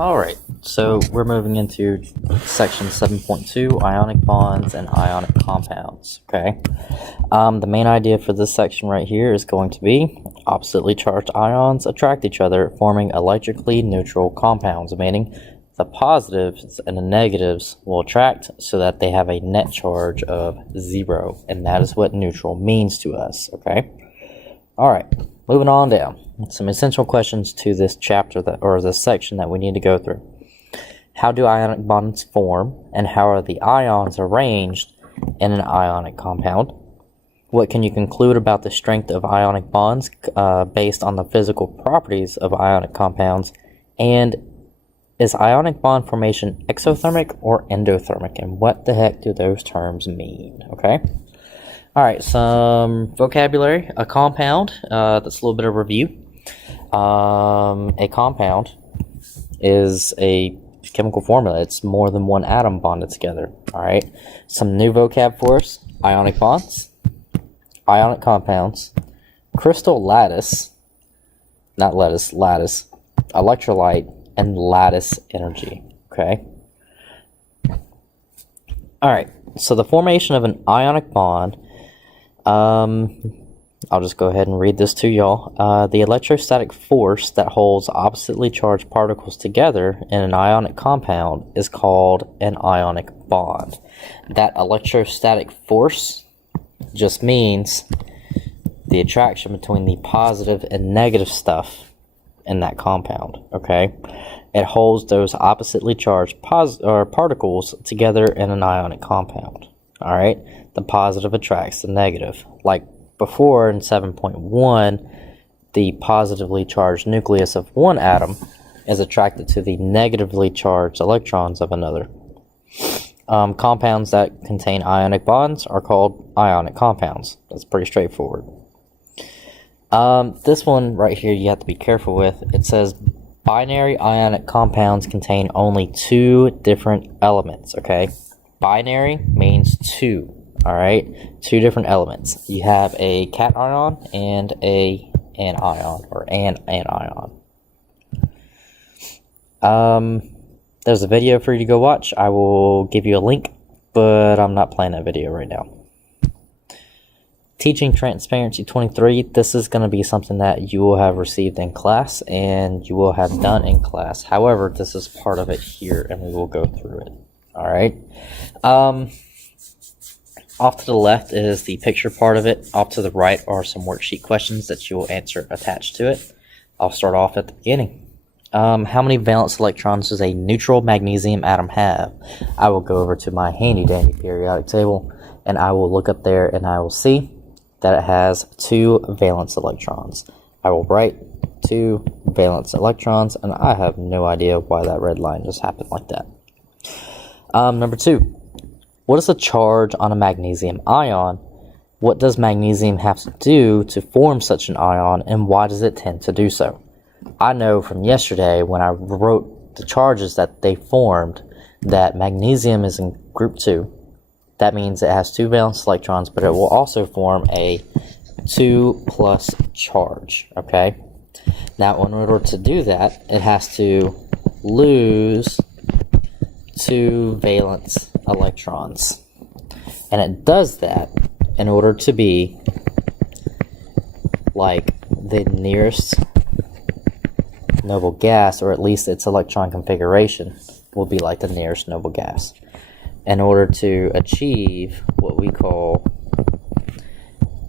Alright, so we're moving into section 7.2, ionic bonds and ionic compounds, okay? The main idea for this section right here is going to be oppositely charged ions attract each other, forming electrically neutral compounds, meaning the positives and the negatives will attract so that they have a net charge of 0, and that is what neutral means to us, okay? Alright, moving on down. Some essential questions to this chapter or this section that we need to go through. How do ionic bonds form, and how are the ions arranged in an ionic compound? What can you conclude about the strength of ionic bonds based on the physical properties of ionic compounds? And is ionic bond formation exothermic or endothermic? And what the heck do those terms mean? Okay. Alright, some vocabulary. A compound, that's a little bit of review. A compound is a chemical formula. It's more than one atom bonded together. Alright, some new vocab for us. Ionic bonds, ionic compounds, crystal lattice, not lettuce, lattice, electrolyte, and lattice energy. Okay. Alright, so the formation of an ionic bond, I'll just go ahead and read this to y'all. The electrostatic force that holds oppositely charged particles together in an ionic compound is called an ionic bond. That electrostatic force just means the attraction between the positive and negative stuff in that compound, okay? It holds those oppositely charged particles together in an ionic compound, all right? The positive attracts the negative. Like before in 7.1, the positively charged nucleus of one atom is attracted to the negatively charged electrons of another. Compounds that contain ionic bonds are called ionic compounds. That's pretty straightforward. This one right here you have to be careful with. It says binary ionic compounds contain only two different elements, okay? Binary means two. All right, two different elements. You have a cation and an anion, or an anion. There's a video for you to go watch. I will give you a link, but I'm not playing that video right now. Teaching Transparency 23. This is going to be something that you will have received in class and you will have done in class. However, this is part of it here, and we will go through it. All right. Off to the left is the picture part of it. Off to the right are some worksheet questions that you will answer attached to it. I'll start off at the beginning. How many valence electrons does a neutral magnesium atom have? I will go over to my handy dandy periodic table, and I will look up there and I will see that it has 2 valence electrons. I will write 2 valence electrons, and I have no idea why that red line just happened like that. Number 2. What is the charge on a magnesium ion? What does magnesium have to do to form such an ion, and why does it tend to do so? I know from yesterday when I wrote the charges that they formed that magnesium is in group 2. That means it has 2 valence electrons, but it will also form a 2+ charge, okay? Now, in order to do that, it has to lose 2 valence electrons, and it does that in order to be like the nearest noble gas, or at least its electron configuration will be like the nearest noble gas, in order to achieve what we call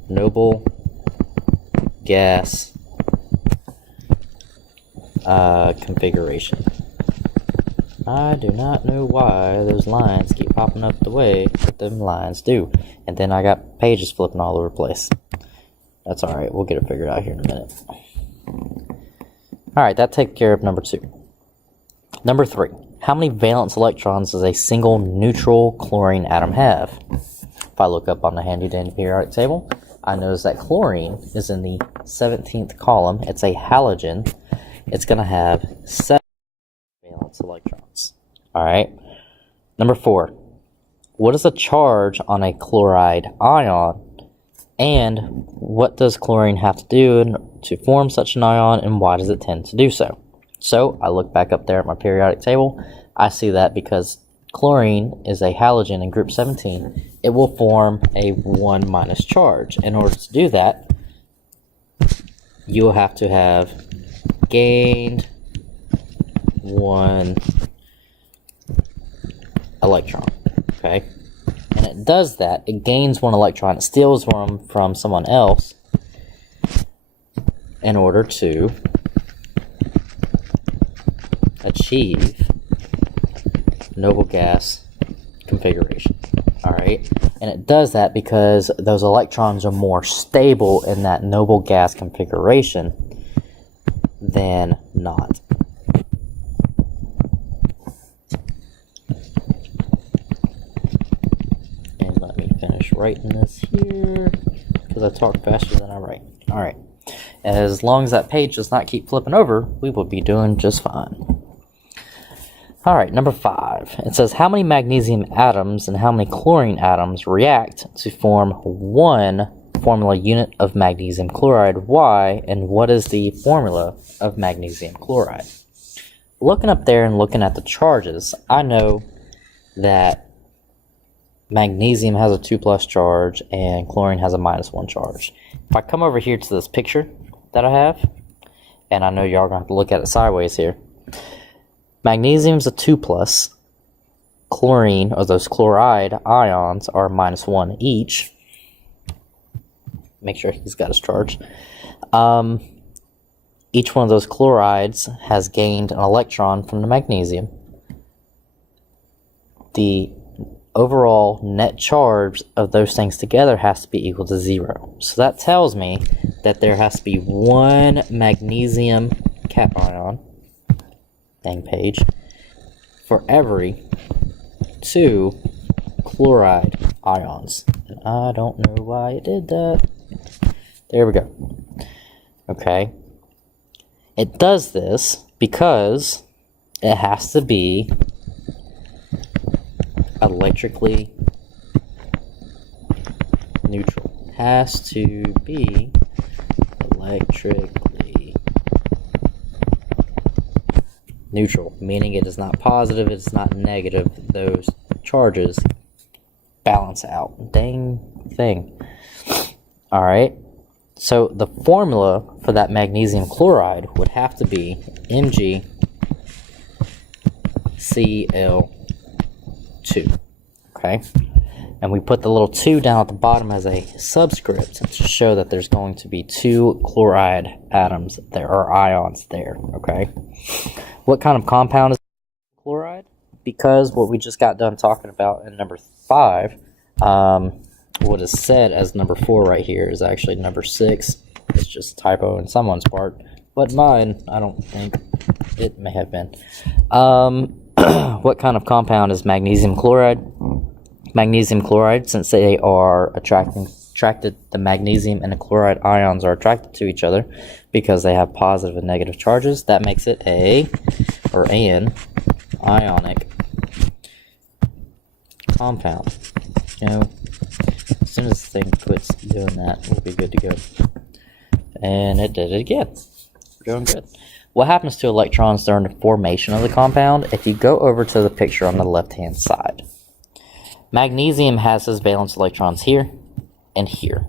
noble gas configuration. I do not know why those lines keep popping up the way that them lines do. And then I got pages flipping all over the place. That's alright, we'll get it figured out here in a minute. Alright, that takes care of number 2. Number 3. How many valence electrons does a single neutral chlorine atom have? If I look up on the handy dandy periodic table, I notice that chlorine is in the 17th column. It's a halogen. It's going to have 7 valence electrons. Alright. Number 4. What is the charge on a chloride ion? And what does chlorine have to do to form such an ion, and why does it tend to do so? So I look back up there at my periodic table. I see that because chlorine is a halogen in group 17, it will form a 1 minus charge. In order to do that, you will have to have gained 1 electron, okay? And it does that. It gains 1 electron. It steals one from someone else in order to achieve noble gas configuration. All right, and it does that because those electrons are more stable in that noble gas configuration than not. And let me finish writing this here because I talk faster than I write. All right, as long as that page does not keep flipping over, we will be doing just fine. All right, number 5. It says how many magnesium atoms and how many chlorine atoms react to form 1 formula unit of magnesium chloride, Y, and what is the formula of magnesium chloride? Looking up there and looking at the charges, I know that magnesium has a 2+ charge and chlorine has a -1 charge. If I come over here to this picture that I have, and I know y'all are going to have to look at it sideways here, magnesium's a 2+, chlorine, or those chloride ions, are -1 each. Make sure he's got his charge. Each one of those chlorides has gained an electron from the magnesium. The overall net charge of those things together has to be equal to 0. So that tells me that there has to be 1 magnesium cation, dang page, for every 2 chloride ions. And I don't know why it did that. There we go. Okay. It does this because it has to be electrically neutral. Has to be electrically neutral, meaning it is not positive, it's not negative. Those charges balance out. Dang thing. All right. So the formula for that magnesium chloride would have to be MgCl2. Okay. And we put the little 2 down at the bottom as a subscript to show that there's going to be 2 chloride atoms there, or ions there. Okay. What kind of compound is chloride? Because what we just got done talking about in number 5, what is said as number 4 right here is actually number 6. It's just a typo in someone's part, but mine, I don't think. It may have been. What kind of compound is magnesium chloride? Magnesium chloride, since they are attracted, the magnesium and the chloride ions are attracted to each other because they have positive and negative charges. That makes it an ionic compound. You know, as soon as the thing quits doing that, we'll be good to go. And it did it again. We're doing good. What happens to electrons during the formation of the compound? If you go over to the picture on the left-hand side, magnesium has its valence electrons here and here.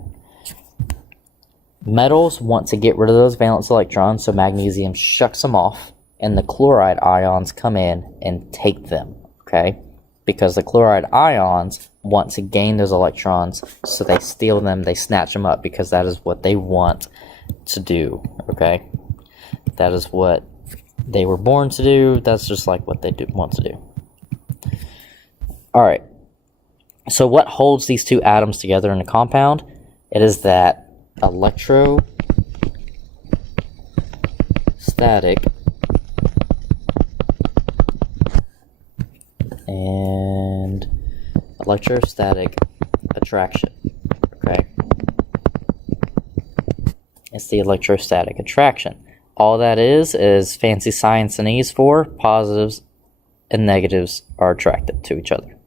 Metals want to get rid of those valence electrons, so magnesium shucks them off, and the chloride ions come in and take them, okay? Because the chloride ions want to gain those electrons, so they steal them, they snatch them up, because that is what they want to do, okay? That is what they were born to do. That's just like what they want to do. All right. So what holds these 2 atoms together in a compound? It is that electrostatic and electrostatic attraction. Okay. It's the electrostatic attraction. All that is fancy science-ese for positives and negatives are attracted to each other.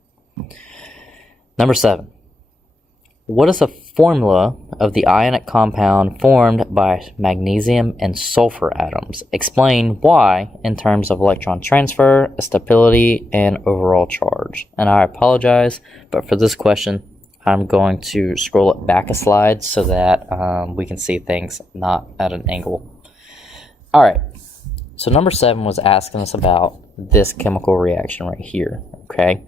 Number 7. What is the formula of the ionic compound formed by magnesium and sulfur atoms? Explain why in terms of electron transfer, stability, and overall charge. And I apologize, but for this question, I'm going to scroll it back a slide so that we can see things not at an angle. All right, so number 7 was asking us about this chemical reaction right here, okay?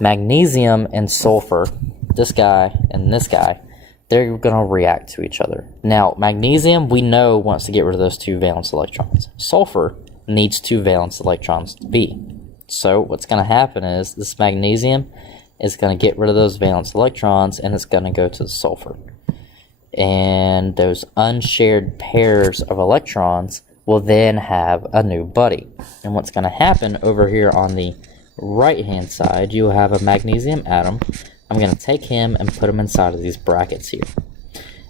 Magnesium and sulfur, this guy and this guy, they're going to react to each other. Now, magnesium, we know, wants to get rid of those 2 valence electrons. Sulfur needs 2 valence electrons to be. So what's going to happen is this magnesium is going to get rid of those valence electrons, and it's going to go to the sulfur. And those unshared pairs of electrons will then have a new buddy. And what's going to happen over here on the right hand side, you have a magnesium atom. I'm going to take him and put him inside of these brackets here.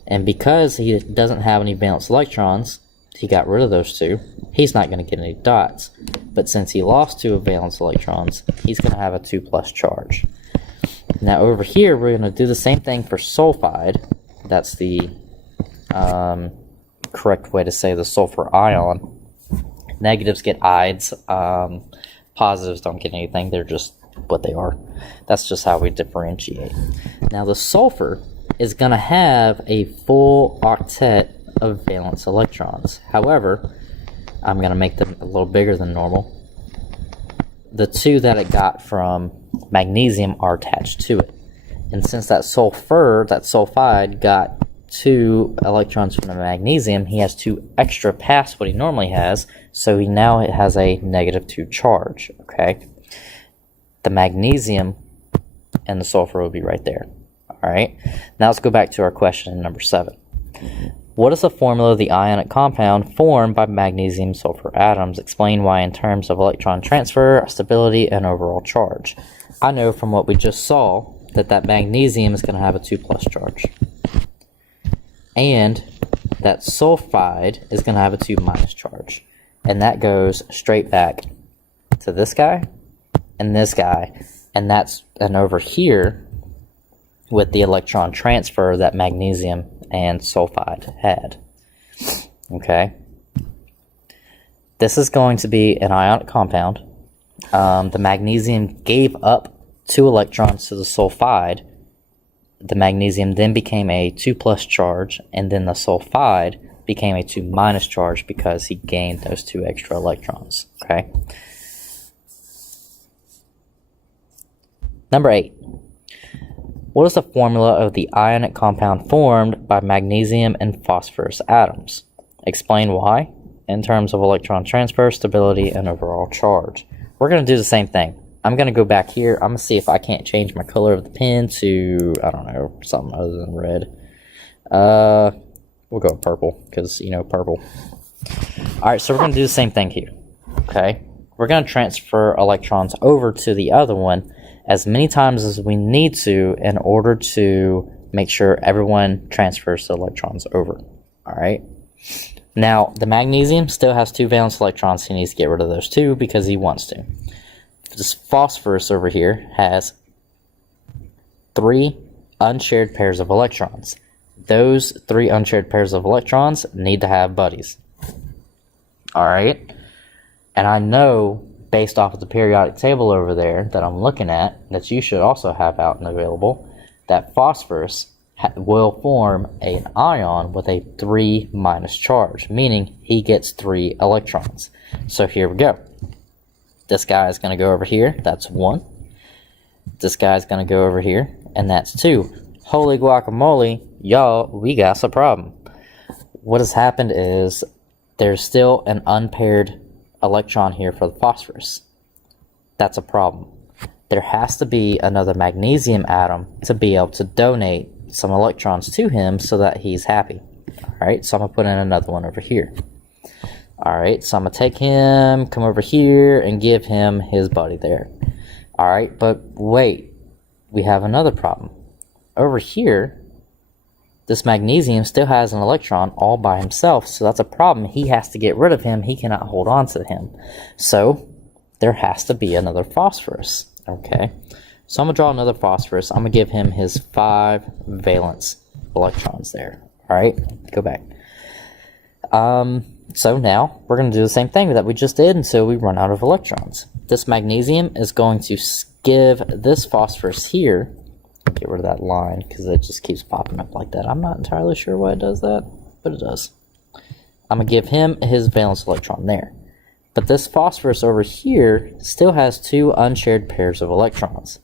And because he doesn't have any valence electrons, he got rid of those 2, he's not going to get any dots. But since he lost 2 valence electrons, he's going to have a 2+ charge. Now over here, we're going to do the same thing for sulfide. That's the correct way to say the sulfur ion. Negatives get ides. Positives don't get anything. They're just what they are. That's just how we differentiate. Now the sulfur is going to have a full octet of valence electrons. However, I'm going to make them a little bigger than normal. The 2 that it got from magnesium are attached to it. And since that sulfide got 2 electrons from the magnesium, he has 2 extra past what he normally has, so he now has a -2 charge, okay? The magnesium and the sulfur will be right there, all right? Now let's go back to our question in number 7. What is the formula of the ionic compound formed by magnesium-sulfur atoms? Explain why in terms of electron transfer, stability, and overall charge. I know from what we just saw that magnesium is going to have a 2+ charge. And that sulfide is going to have a 2- charge. And that goes straight back to this guy and this guy. And over here with the electron transfer that magnesium and sulfide had. Okay. This is going to be an ionic compound. The magnesium gave up 2 electrons to the sulfide. The magnesium then became a 2+ charge, and then the sulfide became a 2- charge because he gained those 2 extra electrons. Okay. Number 8. What is the formula of the ionic compound formed by magnesium and phosphorus atoms? Explain why in terms of electron transfer, stability, and overall charge. We're going to do the same thing. I'm going to go back here. I'm going to see if I can't change my color of the pen to, I don't know, something other than red. We'll go with purple because, you know, purple. All right, so we're going to do the same thing here. Okay. We're going to transfer electrons over to the other one as many times as we need to in order to make sure everyone transfers the electrons over. All right. Now, the magnesium still has 2 valence electrons. He needs to get rid of those 2 because he wants to. This phosphorus over here has 3 unshared pairs of electrons. Those 3 unshared pairs of electrons need to have buddies. All right. And I know, based off of the periodic table over there that I'm looking at, that you should also have out and available, that phosphorus will form an ion with a 3- charge, meaning he gets 3 electrons. So here we go. This guy is going to go over here. That's 1. This guy is going to go over here, and that's 2. Holy guacamole, y'all, we got a problem. What has happened is there's still an unpaired electron here for the phosphorus. That's a problem. There has to be another magnesium atom to be able to donate some electrons to him so that he's happy. All right, so I'm going to put in another one over here. All right, so I'm going to take him, come over here, and give him his buddy there. All right, but wait, we have another problem. Over here, this magnesium still has an electron all by himself, so that's a problem. He has to get rid of him. He cannot hold on to him. So there has to be another phosphorus, okay? So I'm going to draw another phosphorus. I'm going to give him his 5 valence electrons there. Alright, go back. So now we're going to do the same thing that we just did until we run out of electrons. This magnesium is going to give this phosphorus here, get rid of that line because it just keeps popping up like that. I'm not entirely sure why it does that, but it does. I'm going to give him his valence electron there. But this phosphorus over here still has 2 unshared pairs of electrons.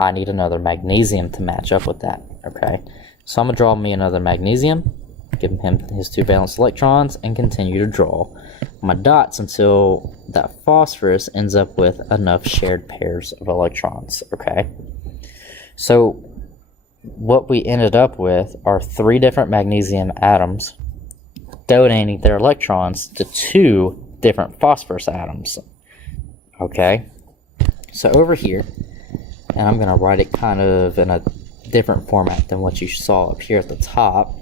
I need another magnesium to match up with that, okay? So I'm going to draw me another magnesium, give him his 2 valence electrons, and continue to draw my dots until that phosphorus ends up with enough shared pairs of electrons, okay? So what we ended up with are 3 different magnesium atoms donating their electrons to 2 different phosphorus atoms, okay? So over here, and I'm going to write it kind of in a different format than what you saw up here at the top.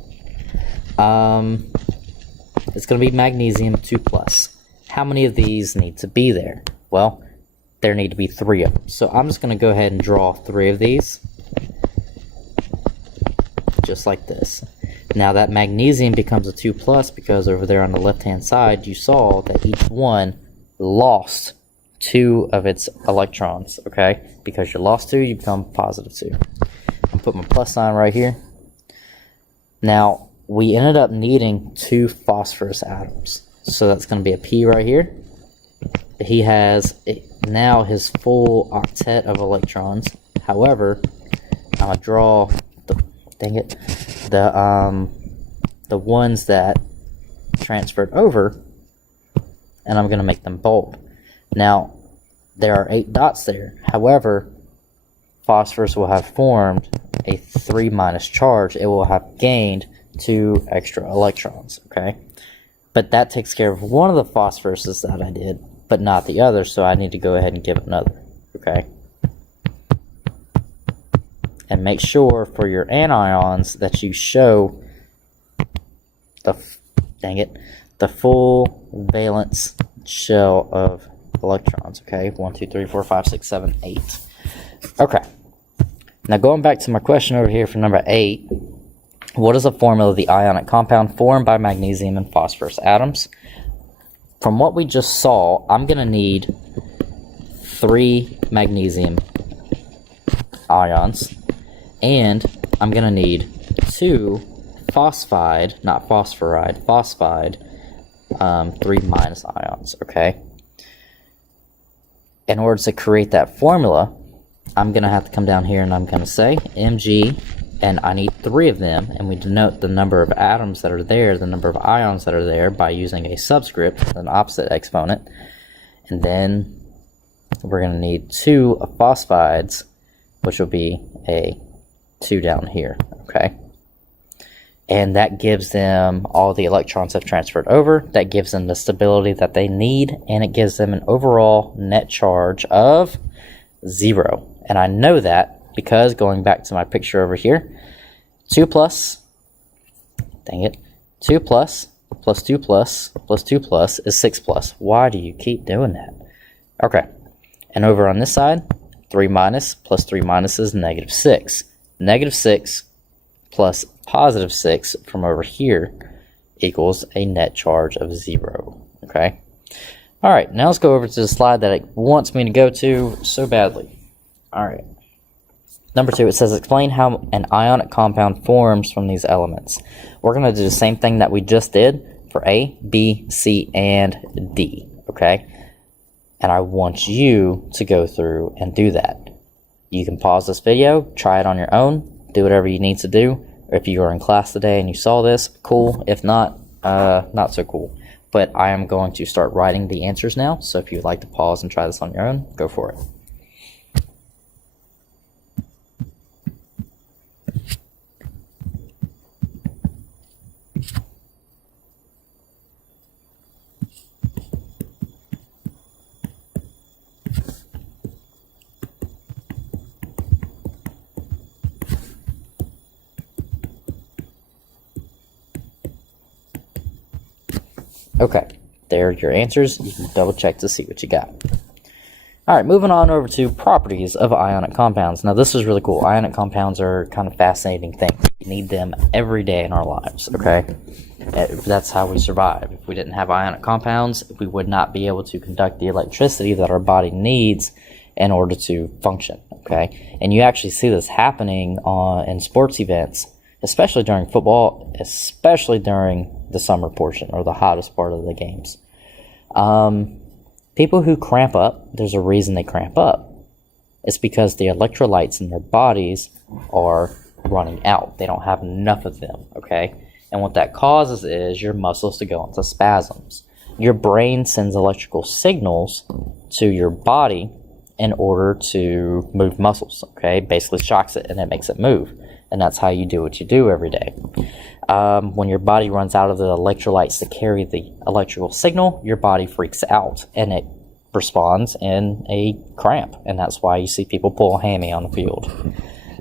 It's going to be magnesium 2+. How many of these need to be there? Well, there need to be 3 of them. So I'm just going to go ahead and draw 3 of these. Just like this. Now that magnesium becomes a 2+ because over there on the left hand side you saw that each one lost 2 of its electrons, okay? Because you lost 2, you become positive 2. I'll put my plus sign right here. Now we ended up needing 2 phosphorus atoms. So that's going to be a P right here. He has now his full octet of electrons. However, I'm going to draw the ones that transferred over, and I'm going to make them bold. Now, there are 8 dots there. However, phosphorus will have formed a 3- charge. It will have gained 2 extra electrons, okay? But that takes care of one of the phosphoruses that I did, but not the other, so I need to go ahead and give it another, okay? And make sure for your anions that you show the full valence shell of electrons, okay? 1, 2, 3, 4, 5, 6, 7, 8. Okay. Now going back to my question over here for number 8, what is the formula of the ionic compound formed by magnesium and phosphorus atoms? From what we just saw, I'm going to need 3 magnesium ions, and I'm going to need 2 phosphide 3- ions, okay? In order to create that formula, I'm going to have to come down here and I'm going to say Mg, and I need 3 of them, and we denote the number of atoms that are there, the number of ions that are there, by using a subscript, an opposite exponent, and then we're going to need 2 phosphides, which will be a 2 down here, okay? And that gives them all the electrons have transferred over. That gives them the stability that they need, and it gives them an overall net charge of 0. And I know that because going back to my picture over here, 2 plus, 2 plus, plus 2 plus, plus 2 plus is 6 plus. Why do you keep doing that? Okay, and over on this side, 3 minus plus 3 minus is negative 6. Negative 6 plus positive 6 from over here equals a net charge of 0, okay? All right, now let's go over to the slide that it wants me to go to so badly. All right. Number 2, it says explain how an ionic compound forms from these elements. We're going to do the same thing that we just did for A, B, C, and D, okay? And I want you to go through and do that. You can pause this video, try it on your own, do whatever you need to do. Or if you are in class today and you saw this, cool. If not, not so cool. But I am going to start writing the answers now, so if you'd like to pause and try this on your own, go for it. Okay, there are your answers. You can double check to see what you got. All right, moving on over to properties of ionic compounds. Now, this is really cool. Ionic compounds are kind of fascinating things. We need them every day in our lives, okay? That's how we survive. If we didn't have ionic compounds, we would not be able to conduct the electricity that our body needs in order to function, okay? And you actually see this happening in sports events, especially during football, especially during the summer portion or the hottest part of the games. People who cramp up, there's a reason they cramp up. It's because the electrolytes in their bodies are running out. They don't have enough of them, okay? And what that causes is your muscles to go into spasms. Your brain sends electrical signals to your body in order to move muscles, okay? Basically shocks it and it makes it move. And that's how you do what you do every day. When your body runs out of the electrolytes to carry the electrical signal, your body freaks out and it responds in a cramp. And that's why you see people pull a hammy on the field.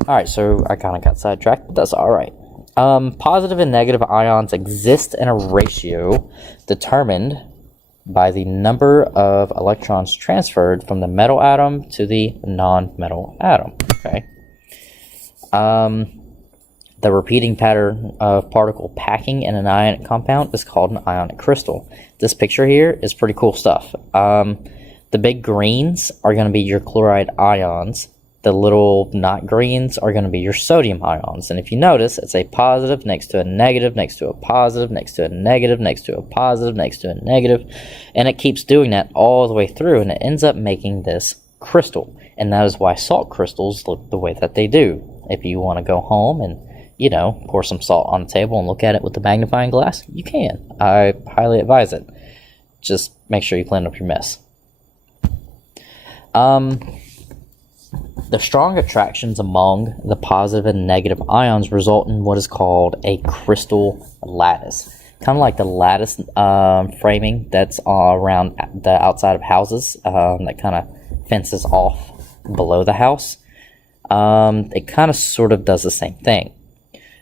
All right, so I kind of got sidetracked, but that's all right. Positive and negative ions exist in a ratio determined by the number of electrons transferred from the metal atom to the non-metal atom, okay? The repeating pattern of particle packing in an ionic compound is called an ionic crystal. This picture here is pretty cool stuff. The big greens are going to be your chloride ions. The little not greens are going to be your sodium ions. And if you notice, it's a positive next to a negative, next to a positive, next to a negative, next to a positive, next to a negative. And it keeps doing that all the way through, and it ends up making this crystal. And that is why salt crystals look the way that they do. If you want to go home and, you know, pour some salt on the table and look at it with the magnifying glass, you can. I highly advise it. Just make sure you clean up your mess. The strong attractions among the positive and negative ions result in what is called a crystal lattice. Kind of like the lattice framing that's around the outside of houses that kind of fences off below the house. It kind of sort of does the same thing.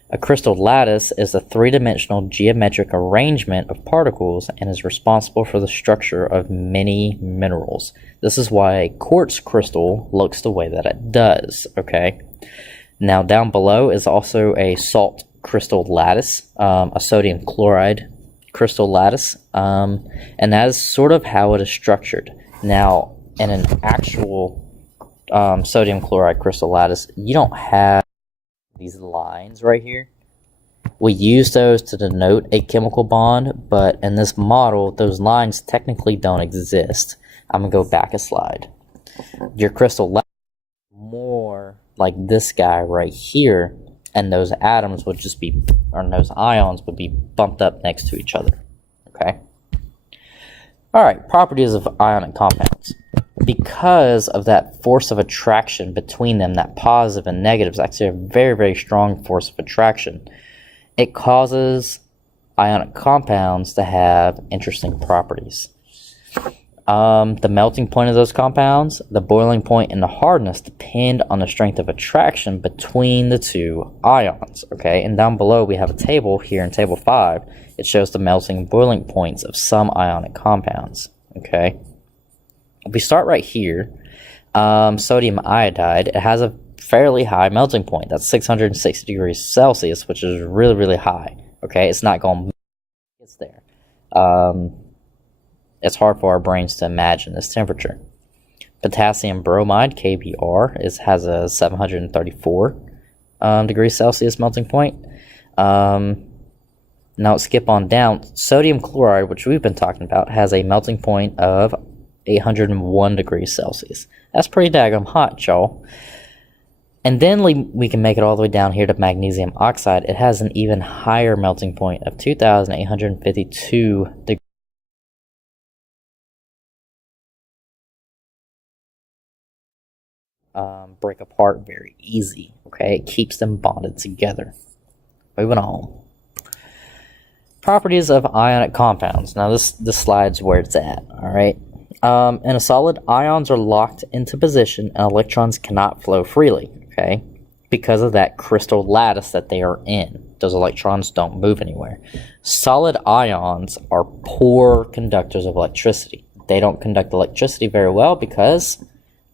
A crystal lattice is a three-dimensional geometric arrangement of particles and is responsible for the structure of many minerals. This is why a quartz crystal looks the way that it does, okay? Now, down below is also a salt crystal lattice, a sodium chloride crystal lattice, and that is sort of how it is structured. Now, in an actual sodium chloride crystal lattice, you don't have these lines right here. We use those to denote a chemical bond, but in this model, those lines technically don't exist. I'm going to go back a slide. Your crystal lattice is more like this guy right here, and those atoms would just be, or those ions would be bumped up next to each other. Okay? All right, properties of ionic compounds. Because of that force of attraction between them, that positive and negative is actually a very, very strong force of attraction. It causes ionic compounds to have interesting properties. The melting point of those compounds, the boiling point, and the hardness depend on the strength of attraction between the two ions. Okay, and down below we have a table here in table 5. It shows the melting and boiling points of some ionic compounds. Okay. If we start right here, sodium iodide, it has a fairly high melting point. That's 660 degrees Celsius, which is really, really high. Okay, it's not going to get there. It's hard for our brains to imagine this temperature. Potassium bromide, KBr, has a 734 degrees Celsius melting point. Now let's skip on down. Sodium chloride, which we've been talking about, has a melting point of 801 degrees Celsius. That's pretty daggum hot, y'all. And then we can make it all the way down here to magnesium oxide. It has an even higher melting point of 2,852 degrees. Break apart very easy. Okay, it keeps them bonded together. Moving on. Properties of ionic compounds. Now this slide's where it's at. All right. In a solid, ions are locked into position and electrons cannot flow freely, okay, because of that crystal lattice that they are in. Those electrons don't move anywhere. Solid ions are poor conductors of electricity. they don't conduct electricity very well because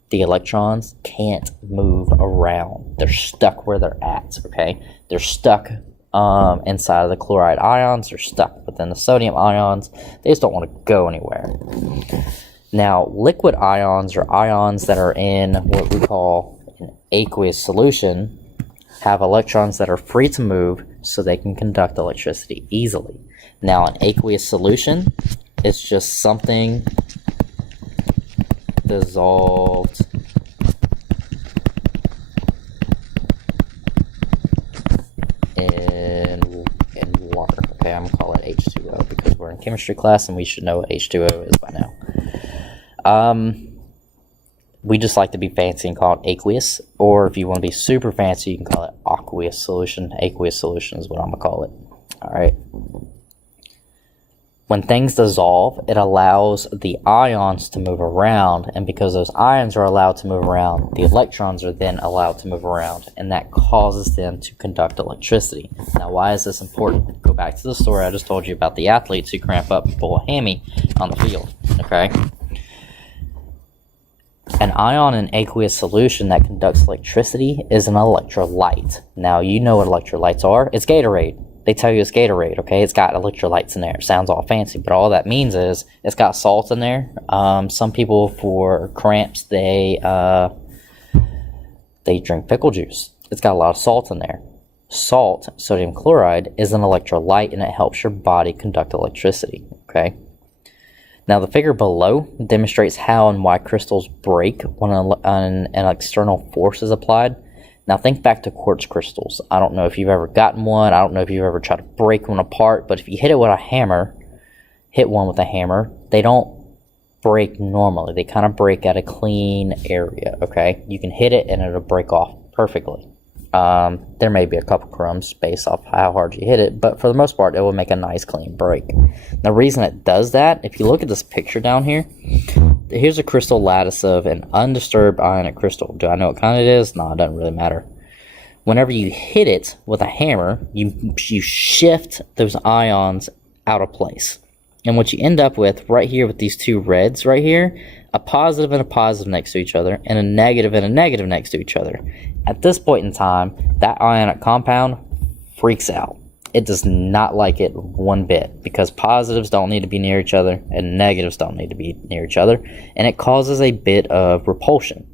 the electrons can't move around. They're stuck where they're at, okay? They're stuck inside of the chloride ions. They're stuck within the sodium ions. They just don't want to go anywhere. Now, liquid ions, or ions that are in what we call an aqueous solution, have electrons that are free to move so they can conduct electricity easily. Now, an aqueous solution is just something dissolved in water. Okay, I'm gonna call it H2O because we're in chemistry class and we should know what H2O is by now. We just like to be fancy and call it aqueous, or if you want to be super fancy, you can call it aqueous solution. Aqueous solution is what I'm gonna call it. All right. When things dissolve, it allows the ions to move around, and because those ions are allowed to move around, the electrons are then allowed to move around, and that causes them to conduct electricity. Now, why is this important? Go back to the story I just told you about the athletes who cramp up and pull a hammy on the field, okay? An ion in aqueous solution that conducts electricity is an electrolyte. Now, you know what electrolytes are. It's Gatorade. They tell you it's Gatorade, okay? It's got electrolytes in there. It sounds all fancy, but all that means is it's got salt in there. Some people, for cramps, they drink pickle juice. It's got a lot of salt in there. Salt, sodium chloride, is an electrolyte, and it helps your body conduct electricity, okay? Now, the figure below demonstrates how and why crystals break when an external force is applied. Now, think back to quartz crystals. I don't know if you've ever gotten one. I don't know if you've ever tried to break one apart. But if you hit one with a hammer, they don't break normally. They kind of break at a clean area, okay? You can hit it and it'll break off perfectly. There may be a couple crumbs based off how hard you hit it, but for the most part, it will make a nice clean break. The reason it does that, if you look at this picture down here, here's a crystal lattice of an undisturbed ionic crystal. Do I know what kind it is? No, it doesn't really matter. Whenever you hit it with a hammer, you shift those ions out of place. And what you end up with right here with these two reds right here, a positive and a positive next to each other, and a negative next to each other. At this point in time, that ionic compound freaks out. It does not like it one bit, because positives don't need to be near each other and negatives don't need to be near each other, and it causes a bit of repulsion.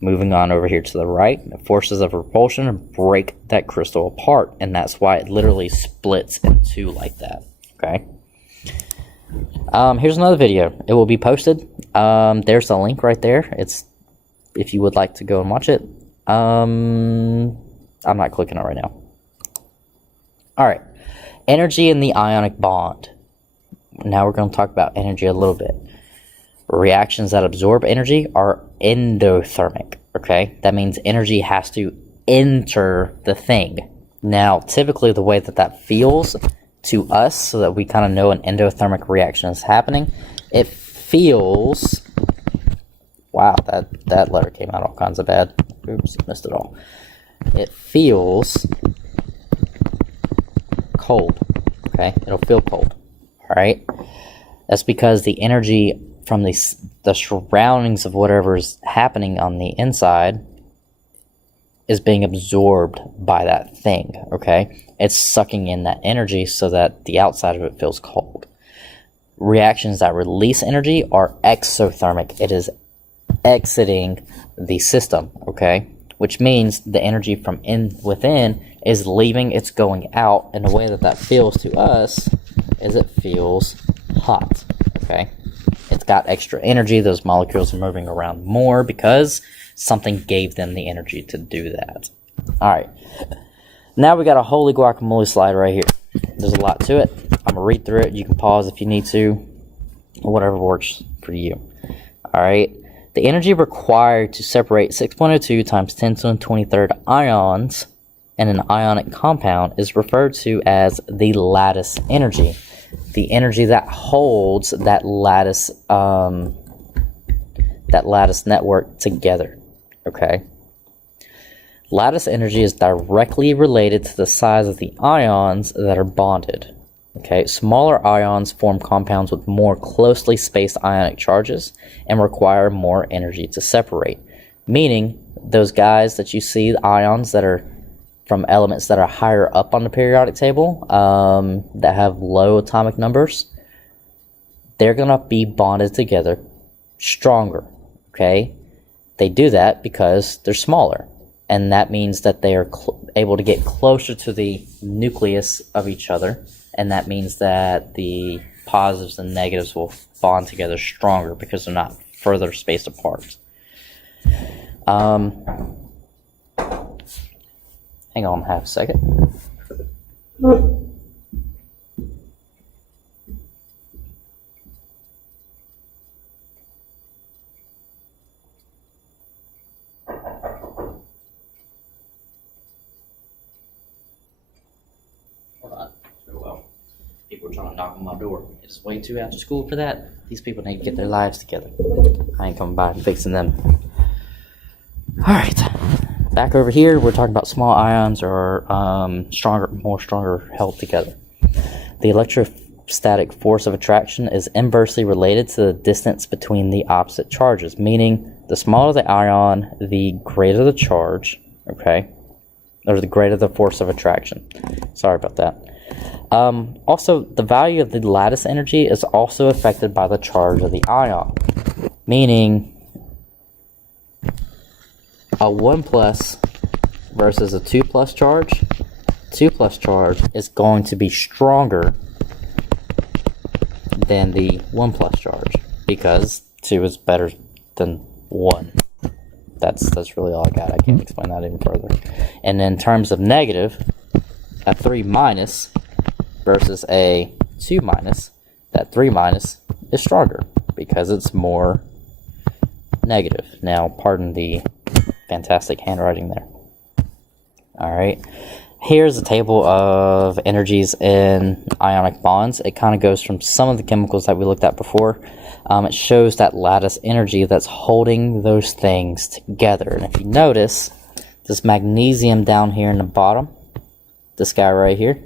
Moving on over here to the right, the forces of repulsion break that crystal apart, and that's why it literally splits in two like that, okay? Here's another video. It will be posted. There's the link right there. It's, if you would like to go and watch it. I'm not clicking it right now. Alright, energy in the ionic bond. Now we're going to talk about energy a little bit. Reactions that absorb energy are endothermic, okay? That means energy has to enter the thing. Now, typically the way that feels to us, so that we kind of know an endothermic reaction is happening, it feels... Wow, that letter came out all kinds of bad. Oops, missed it all. It feels cold, okay? It'll feel cold, all right? That's because the energy from the surroundings of whatever's happening on the inside is being absorbed by that thing, okay? It's sucking in that energy so that the outside of it feels cold. Reactions that release energy are exothermic. It is exiting the system, okay? Which means the energy from within is leaving, it's going out, and the way that feels to us is it feels hot, okay? It's got extra energy. Those molecules are moving around more because something gave them the energy to do that. All right. Now we got a holy guacamole slide right here. There's a lot to it. I'm going to read through it. You can pause if you need to, whatever works for you. All right. The energy required to separate 6.02 times 10 to the 23rd ions in an ionic compound is referred to as the lattice energy. The energy that holds that lattice network together, okay? Lattice energy is directly related to the size of the ions that are bonded. Okay, smaller ions form compounds with more closely spaced ionic charges and require more energy to separate. Meaning, those guys that you see, the ions that are from elements that are higher up on the periodic table, that have low atomic numbers, they're going to be bonded together stronger, okay? They do that because they're smaller, and that means that they are able to get closer to the nucleus of each other, and that means that the positives and negatives will bond together stronger because they're not further spaced apart. Hang on half a second. People are trying to knock on my door. It's way too after school for that. These people need to get their lives together. I ain't coming by and fixing them. Alright. Back over here, we're talking about small ions or more stronger held together. The electrostatic force of attraction is inversely related to the distance between the opposite charges, meaning the smaller the ion, the greater the charge, okay? Or the greater the force of attraction. Sorry about that. Also, the value of the lattice energy is also affected by the charge of the ion, meaning a 1 plus versus a 2 plus charge. 2 plus charge is going to be stronger than the 1 plus charge because 2 is better than 1. That's really all I got. I can't explain that any further. And in terms of negative, a 3 minus versus a 2 minus, that 3 minus is stronger because it's more negative. Now, pardon the fantastic handwriting there. Alright, here's a table of energies in ionic bonds. It kind of goes from some of the chemicals that we looked at before. It shows that lattice energy that's holding those things together. And if you notice, this magnesium down here in the bottom, this guy right here,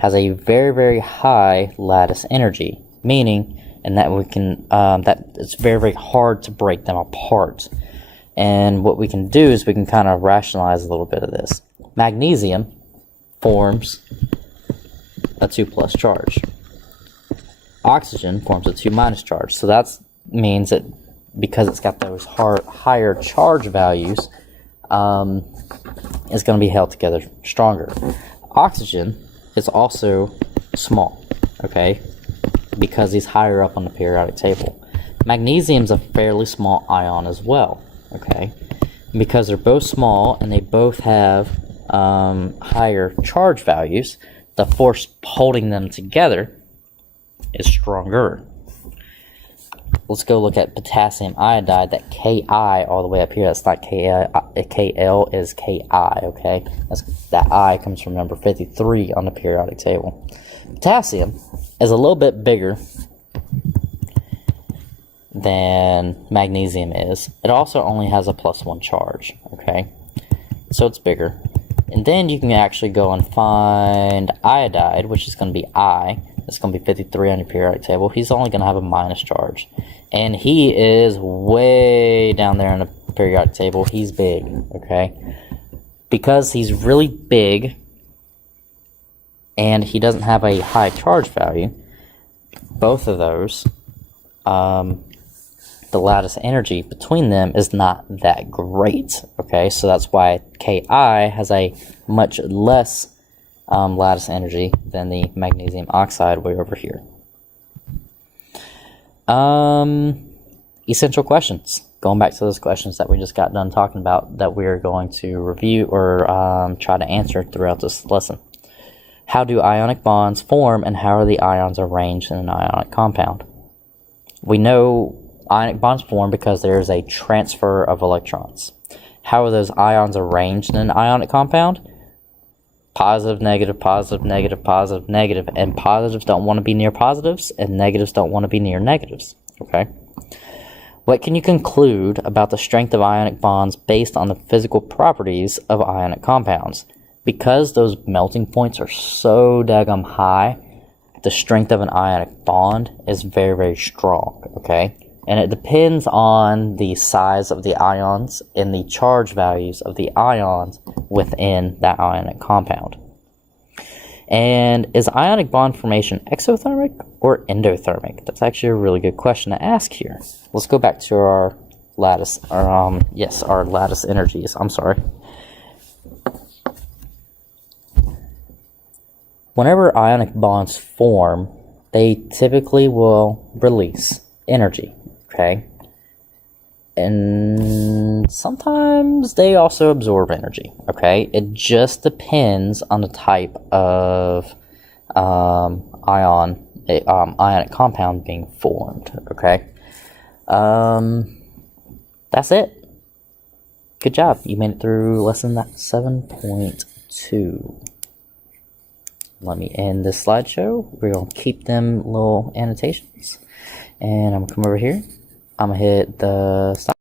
has a very, very high lattice energy, meaning, and that we can, that it's very, very hard to break them apart. And what we can do is we can kind of rationalize a little bit of this. Magnesium forms a 2 plus charge. Oxygen forms a 2 minus charge. So that means that because it's got those higher charge values, it's going to be held together stronger. Oxygen is also small, okay, because he's higher up on the periodic table. Magnesium's a fairly small ion as well, okay, because they're both small and they both have higher charge values. The force holding them together is stronger. Let's go look at potassium iodide, that Ki all the way up here. That's not Kl, is Ki, okay? That I comes from number 53 on the periodic table. Potassium is a little bit bigger than magnesium is. It also only has a +1 charge, okay? So it's bigger. And then you can actually go and find iodide, which is going to be I. It's going to be 53 on your periodic table. He's only going to have a minus charge. And he is way down there on the periodic table. He's big, okay? Because he's really big and he doesn't have a high charge value, both of those, the lattice energy between them is not that great, okay? So that's why Ki has a much less lattice energy than the magnesium oxide way over here. Essential questions. Going back to those questions that we just got done talking about that we're going to review or try to answer throughout this lesson. How do ionic bonds form and how are the ions arranged in an ionic compound? We know ionic bonds form because there is a transfer of electrons. How are those ions arranged in an ionic compound? Positive, negative, positive, negative, positive, negative, and positives don't want to be near positives, and negatives don't want to be near negatives, okay? What can you conclude about the strength of ionic bonds based on the physical properties of ionic compounds? Because those melting points are so daggum high, the strength of an ionic bond is very, very strong, okay? And it depends on the size of the ions and the charge values of the ions within that ionic compound. And is ionic bond formation exothermic or endothermic? That's actually a really good question to ask here. Let's go back to our lattice, our lattice energies. I'm sorry. Whenever ionic bonds form, they typically will release energy, okay? And sometimes they also absorb energy, okay? It just depends on the type of ionic compound being formed, okay? That's it. Good job. You made it through lesson 7.2. Let me end this slideshow. We're going to keep them little annotations. And I'm going to come over here. I'm going to hit the stop.